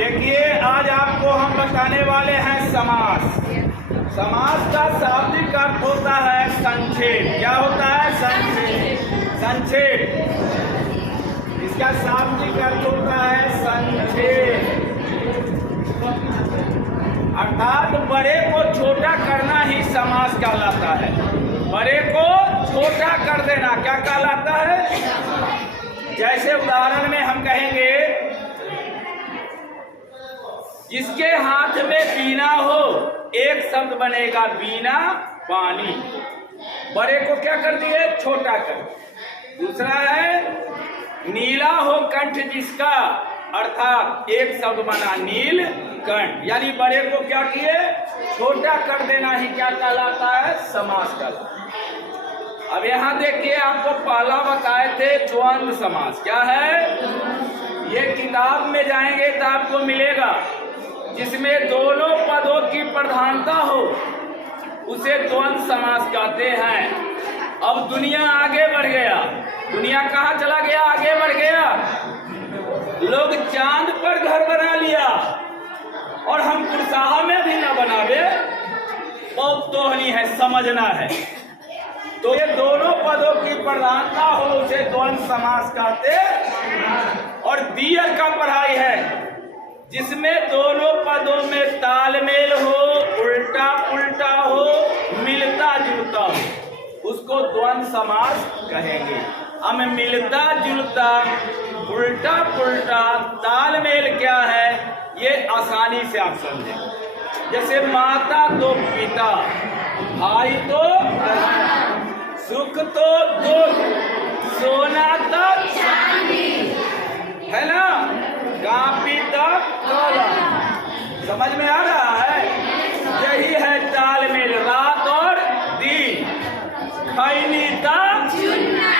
देखिए, आज आपको हम बताने वाले हैं समास। समास का शाब्दिक अर्थ होता है संक्षेप। क्या होता है? संक्षेप। संक्षेप इसका शाब्दिक अर्थ होता है संक्षेप, अर्थात बड़े को छोटा करना ही समास कहलाता है। बड़े को छोटा कर देना क्या कहलाता है? जैसे उदाहरण में हम कहेंगे, जिसके हाथ में बीना हो, एक शब्द बनेगा बीना पानी। बड़े को क्या कर दिए? छोटा कर। दूसरा है नीला हो कंठ जिसका, अर्थात एक शब्द बना नील कंठ, यानी बड़े को क्या किए? छोटा कर देना ही क्या कहलाता है? समास कहलाता है। अब यहाँ देखिए, आपको पहला बताए थे द्वंद्व समास। क्या है? ये किताब में जाएंगे तो आपको मिलेगा, जिसमें दोनों पदों की प्रधानता हो, उसे द्वंद्व समास कहते हैं। अब दुनिया आगे बढ़ गया। दुनिया कहाँ चला गया? आगे बढ़ गया। लोग चांद पर घर बना लिया और हम कुर्साहा में भी न बनावे, बहुत तोहनी है, समझना है। तो ये दोनों पदों की प्रधानता हो, उसे द्वंद्व समास कहते। और दियर का पढ़ाई है, जिसमें दोनों पदों में तालमेल हो, उल्टा पुल्टा हो, मिलता जुलता हो, उसको द्वंद्व समास कहेंगे। अब मिलता जुलता, उल्टा पुल्टा, तालमेल क्या है, ये आसानी से आप समझें। जैसे माता तो पिता, भाई तो सुख तो दुख, सोना तो चांदी, है ना, कापी तक कलम। समझ में आ रहा है? यही है तालमेल। रात और दिन, खैनी तक चुन्ना,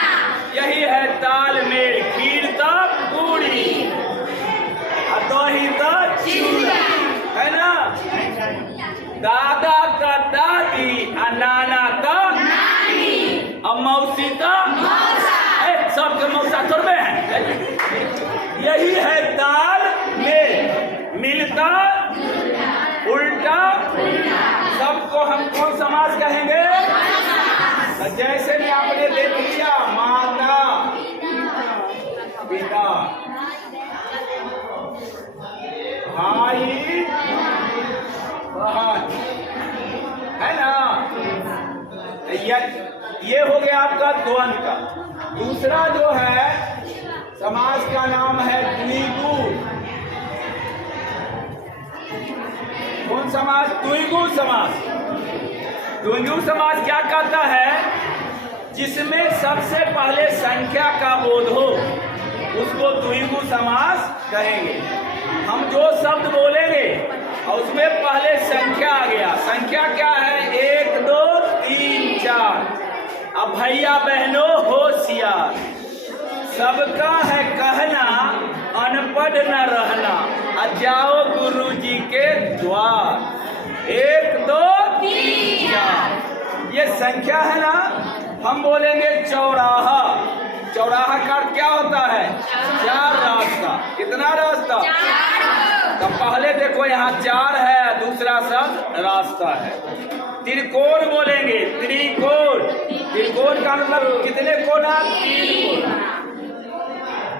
यही है तालमेल। खीर तक पूरी, दही तक चूड़ा, है ना। दादा का दादी, नाना का नानी, अब मौसी का मौसा, सबके मौसा थोड़े हैं। यही है ताल में, मिलता उल्टा, सबको हम कौन समास कहेंगे? जैसे कि आपने देख लिया, माता पिता, भाई बहन, है ना। ये हो गया आपका द्वंद्व का। दूसरा जो है समास का नाम है द्विगु। कौन समास? द्विगु समास। द्विगु समास क्या कहता है? जिसमें सबसे पहले संख्या का बोध हो, उसको द्विगु समास कहेंगे। हम जो शब्द बोलेंगे और उसमें पहले संख्या आ गया। संख्या क्या है? 1 2 3 4। अब भैया बहनों होशियार, सबका है कहना, अनपढ़ न रहना, जाओ गुरु जी के द्वार। 1 2 3 4, ये संख्या है ना। हम बोलेंगे चौराहा। चौराहा का क्या होता है? 4 रास्ता। कितना रास्ता? 4। तो पहले देखो, यहाँ 4 है, दूसरा शब्द रास्ता है। त्रिकोण बोलेंगे, त्रिकोण। त्रिकोण का मतलब कितने कोना? 3 कोना।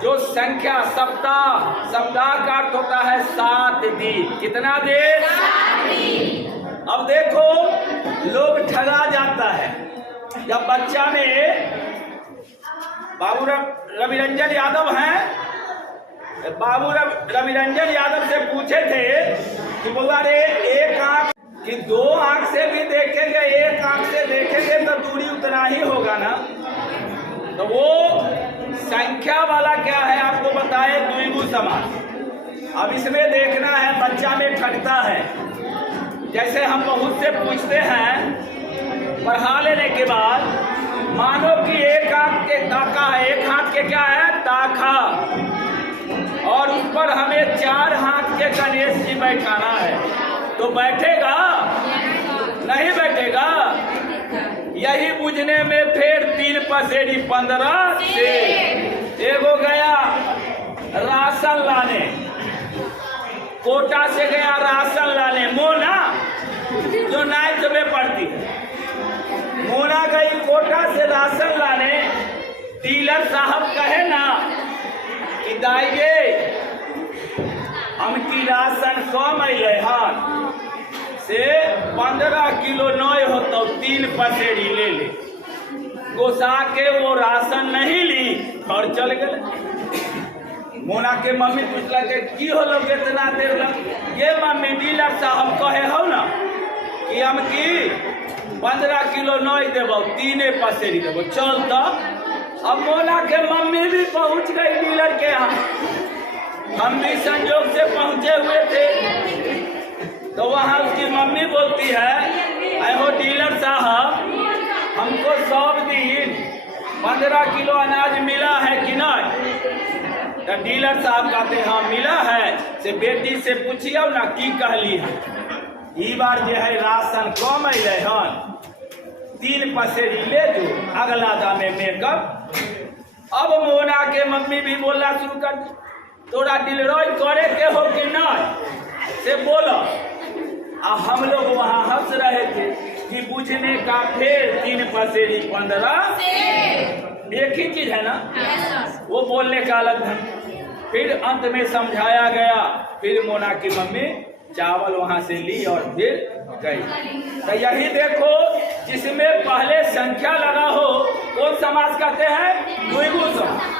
जो संख्या सप्ताह, सप्ताह का अर्थ होता है 7 दिन। कितना दिन? 7 दिन। अब देखो, लोग ठगा जाता है। जब बच्चा में बाबू रविरंजन यादव हैं, बाबू रविरंजन यादव से पूछे थे कि बोला रे, एक आंख कि 2 आंख से भी देखेंगे, एक आंख से देखेंगे तो दूरी उतना ही होगा ना। तो वो संख्या वाला क्या है आपको बताए? द्विगु समास। अब इसमें देखना है, बच्चा में ठगता है। जैसे हम बहुत से पूछते हैं, पढ़ा लेने के बाद, मानो कि एक आंख के ताका है, एक हाथ के क्या है? ताका, और उस पर हमें 4 हाथ के गणेश जी बैठाना है, तो बैठेगा? नहीं बैठेगा। यही बुझने में फिर 3 पसेरी 15 से एगो गया राशन लाने, कोटा से गया राशन लाने, मोना जो 9th में पढ़ती है, मोना गई कोटा से राशन लाने। डीलर साहब कहे ना कि दाइये हमकी राशन कम अइले हन से 15 किलो नय होता 3 पसेरी ले ले। गोसा के वो राशन नहीं ली घर चल गए। मोना के मम्मी पूछला के की होलो कितना देर लग। ये मम्मी डीलर साहब कहे हो ना कि हम की 15 किलो नय देबो 3 पसेरी देबो, चल तो। अब मोना के मम्मी भी पहुंच गई डीलर के यहाँ, हम भी संजोग से पहुंचे हुए थे। तो वहां उसकी मम्मी बोलती है, अहो डीलर साहब हमको सब दिन 15 किलो अनाज मिला है कि नहीं? तो डीलर साहब कहते हाँ मिला है, से बेटी से पूछियो ना की कहली है। ई बार जो है राशन कम अइले हन 3 पसेरी ले जो, अगला दामे मेकअप। अब मोना के मम्मी भी बोलना शुरू कर, तोरा डीलरॉय करे के हो कि नहीं से बोलो। हम लोग वहाँ हंस रहे थे कि बुझने का फिर 3 पसेरी 15 एक ही चीज है ना, वो बोलने का अलग ढंग। फिर अंत में समझाया गया, फिर मोना की मम्मी चावल वहां से ली और फिर गई। तो यही देखो, जिसमें पहले संख्या लगा हो कौन समास कहते हैं? द्विगु समास।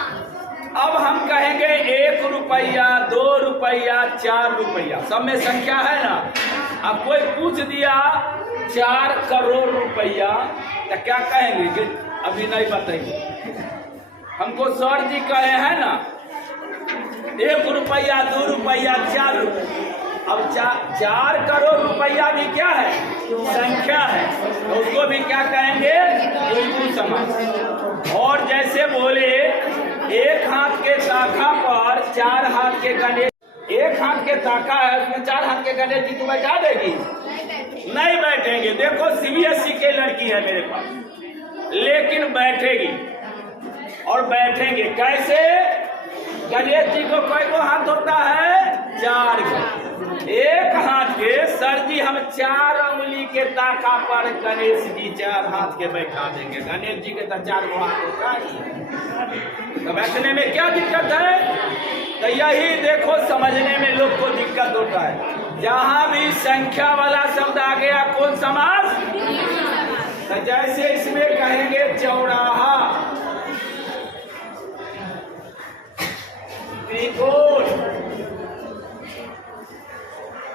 अब हम कहेंगे 1 रुपया, 2 रुपया, 4 रुपया, सब में संख्या है ना। अब कोई पूछ दिया 4 करोड़ रुपया, तो क्या कहेंगे कि अभी नहीं बताइए। हमको सर जी कहे हैं ना 1 रुपया, 2 रुपया, 4 रुपया। अब 4 करोड़ रुपया भी क्या है? संख्या है, तो उसको भी क्या कहेंगे? द्विगु समास। और जैसे बोले एक हाथ के ताका पर 4 हाथ के गणेश, एक हाथ के ताका है उसमें 4 हाथ के गणेश जी को बैठा देगी? नहीं बैठेंगे। देखो CBSE के लड़की है मेरे पास, लेकिन बैठेगी और बैठेंगे कैसे? गणेश जी को कई को हाथ होता है? 4 का। एक हाथ के सर जी हम 4 उंगली के ताका पर गणेश जी 4 हाथ के बैठा देंगे। गणेश जी के तो 4 हाथ होता ही, तो बैठने में क्या दिक्कत है? तो यही देखो समझने में लोग को दिक्कत होता है। जहां भी संख्या वाला शब्द आ गया कौन समास? तो जैसे इसमें कहेंगे चौराहा, त्रिकोण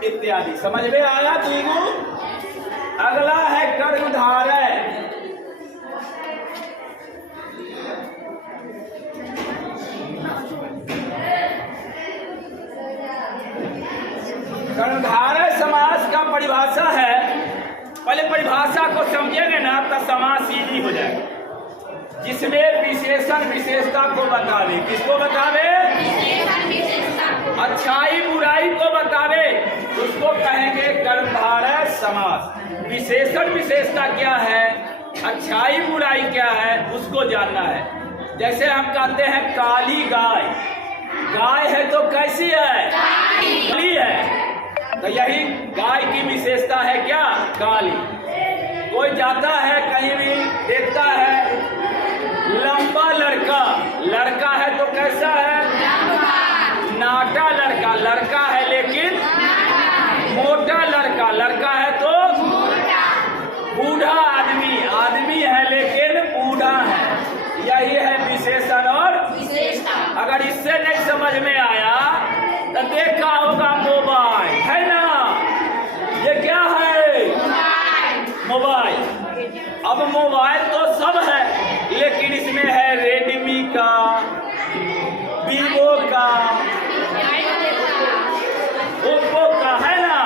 इत्यादि, समझ में आया द्विगु? अगला है कर्णधारय। कर्णधारय समास का परिभाषा है, पहले परिभाषा को समझेंगे ना तो समास इजी हो जाएगा। जिसमें विशेषण विशेषता को बतावे, किसको बतावे? अच्छाई बुराई को बतावे, उसको कहेंगे कर्णधारय समास। विशेषण विशेषता क्या है, अच्छाई बुराई क्या है, उसको जानना है। जैसे हम कहते हैं काली गाय, गाय है तो कैसी है? काली है। तो यही गाय की विशेषता है क्या? काली। कोई जाता है कहीं भी देखता है लंबा लड़का, लड़का है तो कैसा है? नाटा लड़का, लड़का है लेकिन मोटा लड़का, लड़का है तो बूढ़ा आदमी, आदमी है लेकिन बूढ़ा है। यही है विशेषण और विशेषता। अगर इससे नहीं समझ में आया तो देखा होगा मोबाइल, है ना? ये क्या है? मोबाइल। अब मोबाइल तो सब है, लेकिन इसमें है रेडमी का, वीवो का, ओप्पो का, है ना?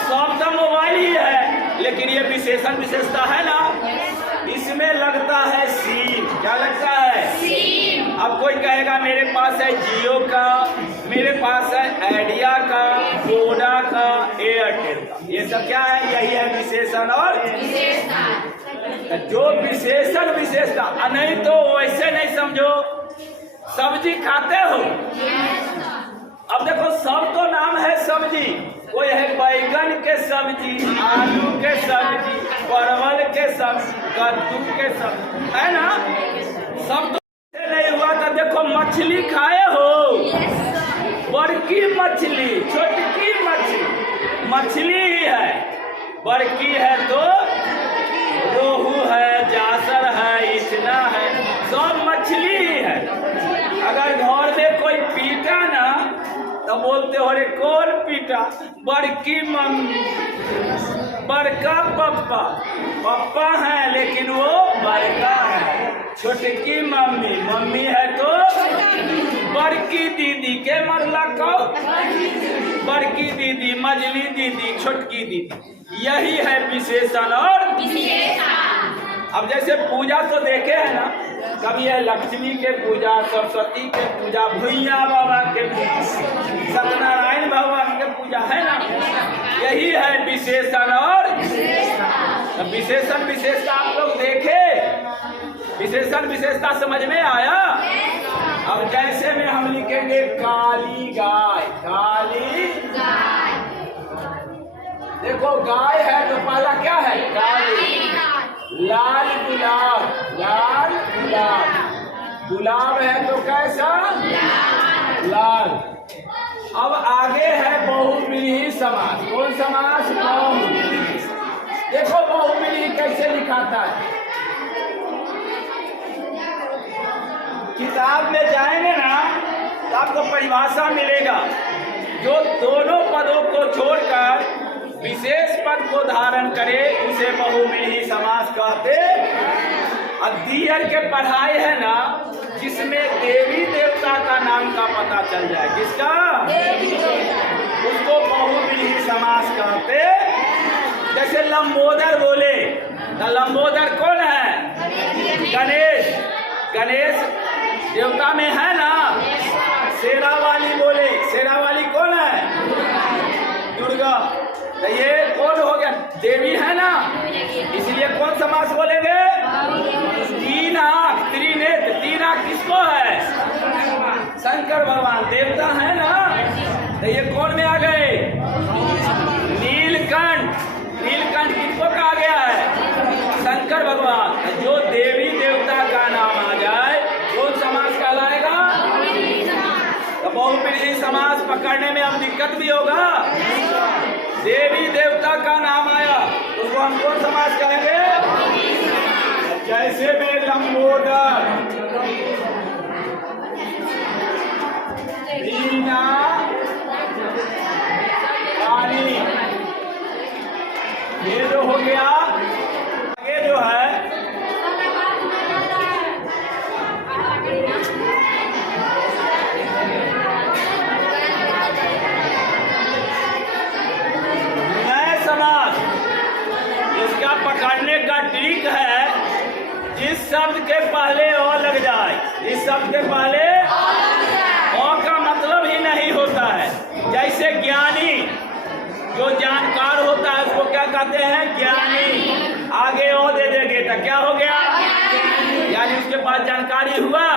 सब तो मोबाइल ही है, लेकिन ये विशेषण विशेषता है ना, इसमें लगता है सिम। क्या लगता है? सिम। अब कोई कहेगा मेरे पास है जियो का, मेरे पास है आइडिया का, वोडा का, एयरटेल का। ये सब क्या है? यही है विशेषण और विशेषता। जो विशेषण विशेषता, नहीं तो वैसे नहीं समझो। सब्जी खाते हो? अब देखो सब तो नाम है सब्जी, कोई है बैगन के सब्जी, आलू के सब्जी, परवल के सब्जी, कद्दू के सब्जी, है ना। सब तो नहीं हुआ था। देखो मछली खाए हो, बड़की मछली, छोटकी मछली, मछली ही है। बड़की है तो रोहू है, जासर है, इचना है, सब मछली ही है। अगर घर में कोई पीटा ना तो बोलते हो रे कौन पीटा? बड़की मम्मी, बड़का पप्पा, पप्पा है लेकिन वो बड़का है। छोटकी मम्मी, मम्मी है तो बड़की दीदी के मरला को, बड़की दीदी, मझली दीदी, छोटकी दीदी, यही है विशेषण और अब जैसे पूजा तो देखे है ना, कभी है लक्ष्मी के पूजा, सरस्वती के पूजा, भैया बाबा के पूजा, सत्यनारायण भगवान के पूजा, है ना। यही है विशेषण और विशेषण विशेषता आप लोग देखे, विशेषण विशेषता समझ में आया। अब जैसे में हम लिखेंगे काली गाय, काली गाय। देखो गाय है तो पहला क्या है? काली। लाल गुलाब, लाल गुलाब, गुलाब है तो कैसा? लाल। अब आगे है बहुव्रीहि समास। कौन समास? बहुव्रीहि। देखो बहुव्रीहि कैसे लिखाता है। किताब में जाएंगे ना तो आपको परिभाषा मिलेगा। जो दोनों पदों को छोड़कर विशेष पद को धारण करे उसे बहुव्रीहि समास कहते। अब दियर के पढ़ाई है ना, जिसमें देवी देवता का नाम का पता चल जाए, किसका? उसको बहुव्रीहि समास कहते। जैसे लंबोदर बोले तो लंबोदर कौन है? गणेश, गणेश देवता में है ना। शेरावाली बोले, शेरावाली कौन है? दुर्गा। तो ये कौन हो गया? देवी है ना, इसलिए कौन समास बोलेंगे? तीन आंख, त्रिनेत्र। तीन आंख किसको है? शंकर भगवान देवता है ना। तो ये कौन में आ गए? नीलकंठ। नीलकंठ किसको कहा गया है? शंकर भगवान। जो देवी देवता का नाम आ जाए कौन समास कहलाएगा? तो बहुव्रीहि समास पकड़ने में अब दिक्कत भी होगा। देवी देवता का नाम आया तो उसको हम कौन समास कहेंगे? जैसे में लंबोदर, वीणा, रानी, ये जो हो गया। आगे जो है पकड़ने का ट्रिक है, जिस शब्द के पहले ओ लग जाए, इस शब्द के पहले ओ का मतलब ही नहीं होता है। जैसे ज्ञानी, जो जानकार होता है उसको क्या कहते हैं? ज्ञानी। आगे ओ दे देंगे तो क्या हो गया? यानी उसके पास जानकारी हुआ।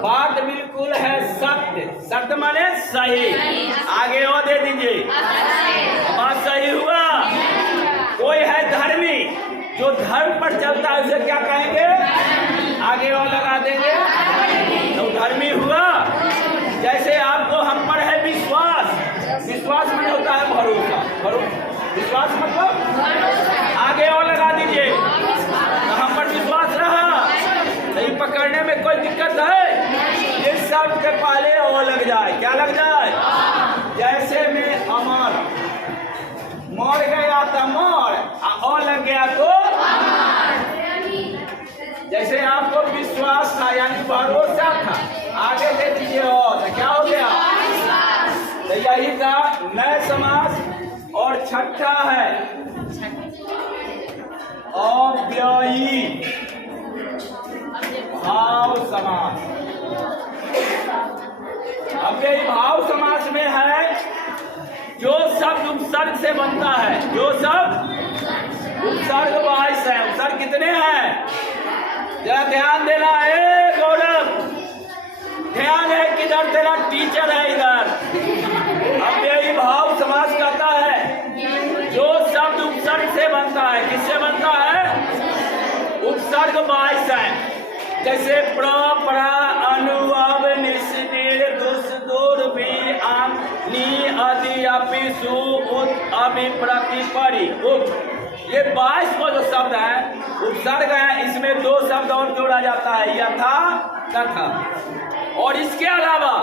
बात बिल्कुल है सत्य, सत्य माने सही। आगे ओ दे दीजिए, बात सही हुआ। कोई है धर्मी, जो धर्म पर चलता है उसे क्या कहेंगे? आगे और लगा देंगे तो धर्मी हुआ। जैसे आपको हम पर है विश्वास, विश्वास में होता है भरोसा, विश्वास मतलब आगे और लगा दीजिए तो हम पर विश्वास रहा। नहीं पकड़ने में कोई दिक्कत है? इस शब्द के पहले और लग जाए, क्या लग जाए? जैसे में अमर, मर गया तो मर, और लग गया तो जैसे आपको विश्वास था यानी भरोसा था, आगे दे दीजिए और तो क्या हो गया? तो यही था नए समास। और छठा है अव्ययी भाव समास। अव्ययी भाव समास में है जो शब्द उपसर्ग से बनता है, जो शब्द उपसर्ग वाइस है। उपसर्ग कितने हैं? जरा ध्यान देना है गौरव, ध्यान है किधर तेरा टीचर है इधर। अव्ययी भाव उपसर्ग 22 है। जैसे प्र, प्रा, अनु, अब, निस, निर, दुस, दूर, भी, आम, नी, अदि, अपि, सु, उत, अभि, प्रति, परि, उप। ये 22 को जो शब्द है उपसर्ग है, इसमें 2 शब्द और जोड़ा जाता है, यथा, तथा। और इसके अलावा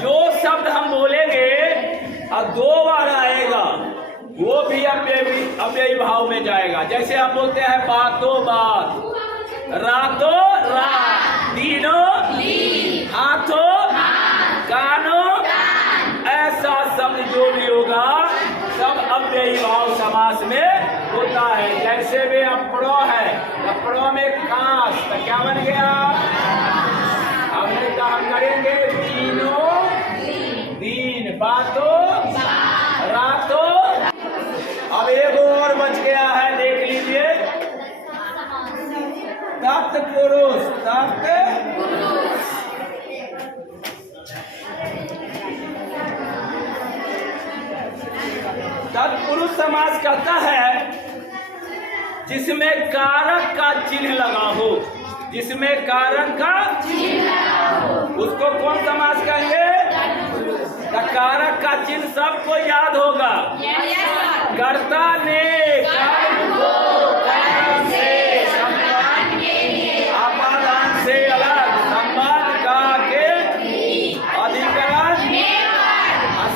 जो शब्द हम बोलेंगे और 2 बार आएगा वो भी अव्ययी भाव में जाएगा। जैसे हम बोलते हैं बातों बात, रातों रात, दिनों दिन, हाथों हाथ, कानों कान। ऐसा शब्द जो भी होगा सब अव्ययी भाव समास में होता है। जैसे भी अप्रो है, अप्रो में काश, तो क्या बन गया? हमने कहा हम करेंगे दिनों दिन, बातों रातों। अब एक और बच गया है, देख लीजिए, तप्त पुरुष, तप्त तत्पुरुष समास कहता है जिसमें कारक का चिन्ह लगा हो, जिसमें कारक का चिन्ह लगा हो उसको कौन समास कहेंगे? कारक का चिन्ह सबको याद होगा। कर्ता ने कर्म को कर्म से, संबंध के लिए, अपादान से अलग, संबंध का के अधिकरण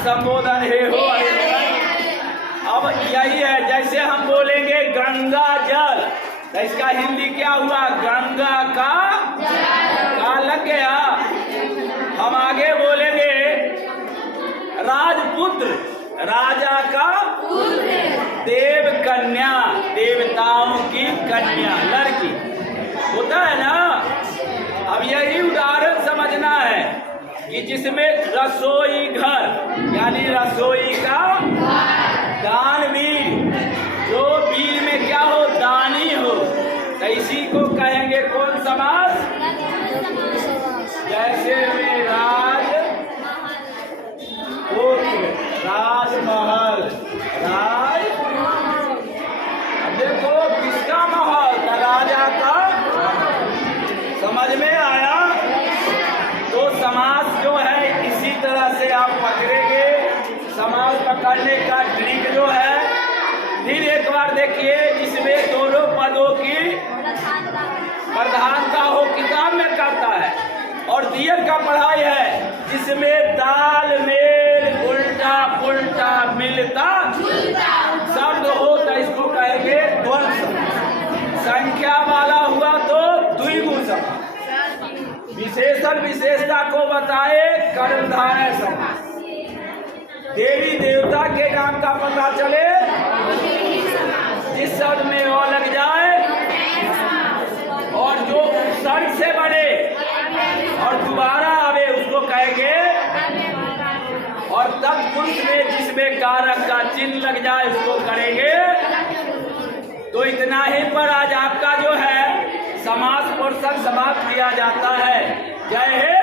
संबोधन हे हो। अब यही है, जैसे हम बोलेंगे गंगा जल, तो इसका हिंदी क्या हुआ? गंगा का लग गया। हम आगे बोलेंगे राजपुत्र, राजा का पुत्र, देव कन्या, देवताओं की कन्या, लड़की होता है ना। अब यही उदाहरण समझना है कि जिसमें रसोई घर यानी रसोई का दानवीर, जो वीर में क्या हो? दानी हो, तो इसी को कहेंगे कौन समास? जैसे में राज राजमहल, राज, अब देखो किसका महल? राजा का। समझ में आया? तो समास जो है इसी तरह से आप पकड़ेंगे। समास पकड़ने का ट्रिक जो है, फिर एक बार देखिए, जिसमें दोनों पदों की प्रधानता हो किताब में करता है, और दियर का पढ़ाई है जिसमें ताल मेल उल्टा पुल्टा मिलता शब्द हो, तो इसको कहेंगे द्वंद्व। संख्या वाला हुआ तो द्विगु समास। विशेषण विशेषता को बताए कर्मधारय समास। देवी देवता के नाम का पता चले, जिस शब्द में ओ लग जाए और जो उपसर्ग से बने और दोबारा आवे उसको कहेंगे। और तत्पुरुष में जिसमें कारक का चिन्ह लग जाए उसको करेंगे। तो इतना ही पर आज आपका जो है समास पोर्शन समाप्त किया जाता है। जय हिंद।